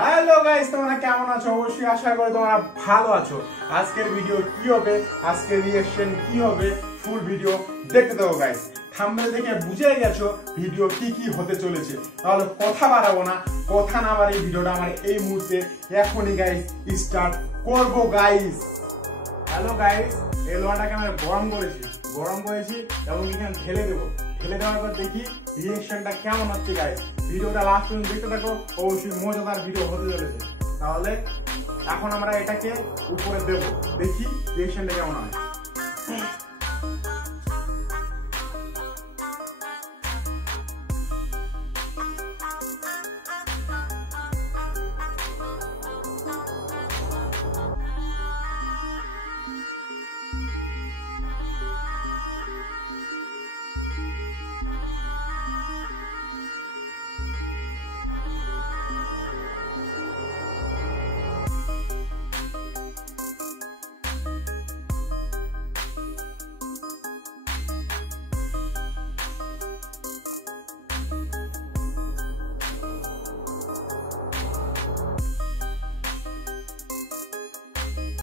Hello guys, তোমরা কেমন আছো? অবশ্যই আশা করি তোমরা ভালো আছো। আজকের ভিডিও কি হবে, আজকের রিঅ্যাকশন কি হবে, ফুল ভিডিও দেখতে দাও গাইস। থাম্বনেল দেখে বুঝে গেছো ভিডিও কি কি হতে চলেছে। তাহলে কথা বাড়াবো না, কথা না বাড়িয়ে ভিডিওটা আমার এই মুহূর্তে এখনই গাইস স্টার্ট করব গাইস। হ্যালো গাইস, এই লোহাটাকে আমি গরম করেছি এবং এখানে ঢেলে দেবো। ঢেলে দেওয়ার পর দেখি রিঅ্যাকশনটা কেমন হচ্ছে গাইস। ভিডিওটা লাস্ট পর্যন্ত দেখতে থাকো, অবশ্যই মজাদার ভিডিও হতে চলেছে। তাহলে এখন আমরা এটাকে উপরে দেবো, দেখি রিঅ্যাকশনটা কেমন হয়।